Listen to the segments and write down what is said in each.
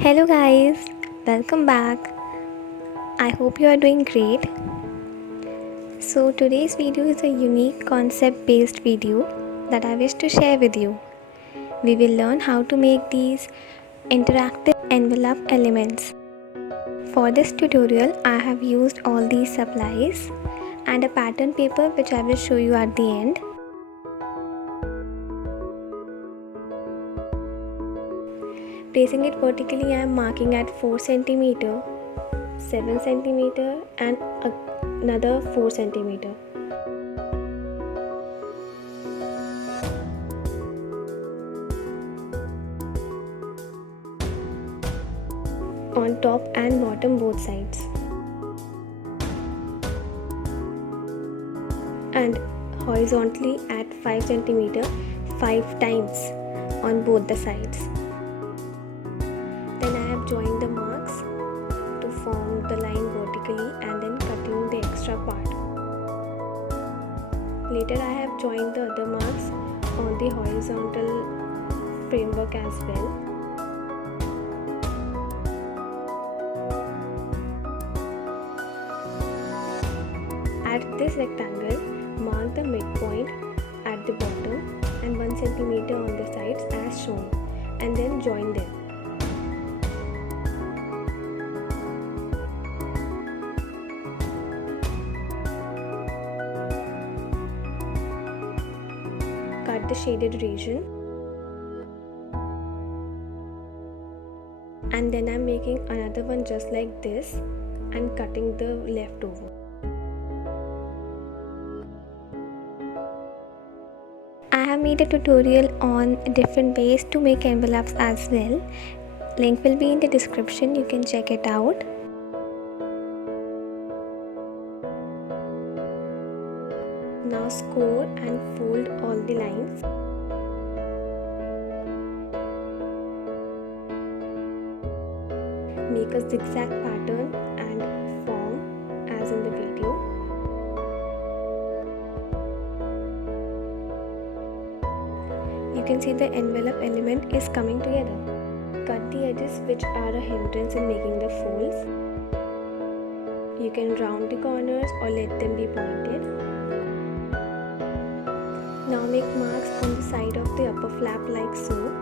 Hello guys, welcome back. I hope you are doing great. So today's video is a unique concept based video that I wish to share with you. We will learn how to make these interactive envelope elements. For this tutorial I have used all these supplies and a pattern paper which I will show you at the end. Placing it vertically, I am marking at 4 cm, 7 cm and another 4 cm. On top and bottom both sides. And horizontally at 5 cm 5 times on both the sides. Then I have joined the marks to form the line vertically and then cutting the extra part. Later I have joined the other marks on the horizontal framework as well. At this rectangle, mark the midpoint at the bottom and 1 cm on the sides as shown, and then join them. Cut the shaded region, and then I'm making another one just like this and cutting the leftover. I have made a tutorial on different ways to make envelopes as well. Link will be in the description, you can check it out. Now score and fold all the lines. Make a zigzag pattern and form as in the video. You can see the envelope element is coming together. Cut the edges which are a hindrance in making the folds. You can round the corners or let them be pointed. Now make marks on the side of the upper flap like so.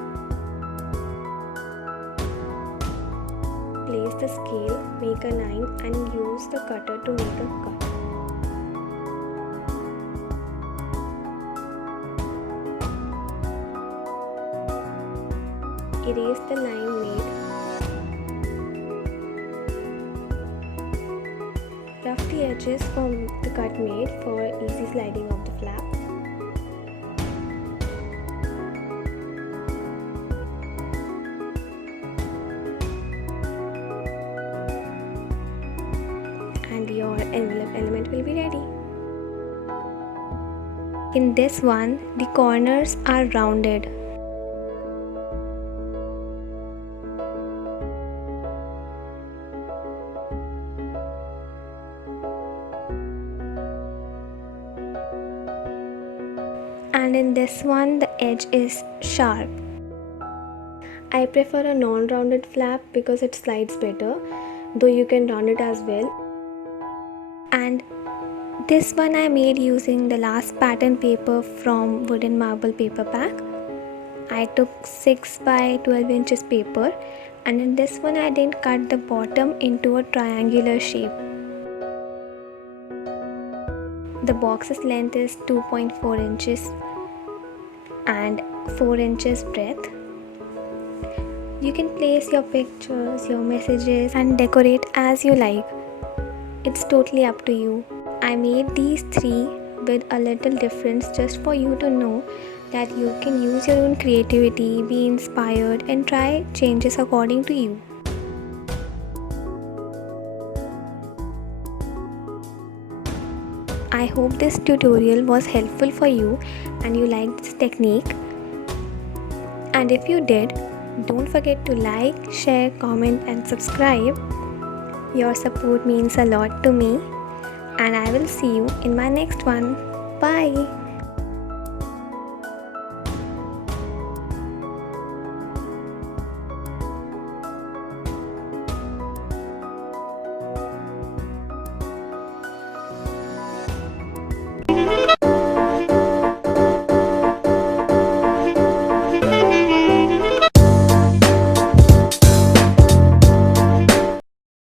Place the scale, make a line and use the cutter to make a cut. Erase the line made. Rough the edges from the cut made for easy sliding of the flap. And your envelope element will be ready. In this one, the corners are rounded. And in this one, the edge is sharp. I prefer a non-rounded flap because it slides better, though you can round it as well. And this one I made using the last pattern paper from Wood and Marble paper pack. I took 6 by 12 inches paper, and in this one I didn't cut the bottom into a triangular shape. The box's length is 2.4 inches and 4 inches breadth. You can place your pictures, your messages and decorate as you like. It's totally up to you. I made these 3 with a little difference just for you to know that you can use your own creativity, be inspired and try changes according to you. I hope this tutorial was helpful for you and you liked this technique. And if you did, don't forget to like, share, comment and subscribe. Your support means a lot to me, and I will see you in my next one. Bye.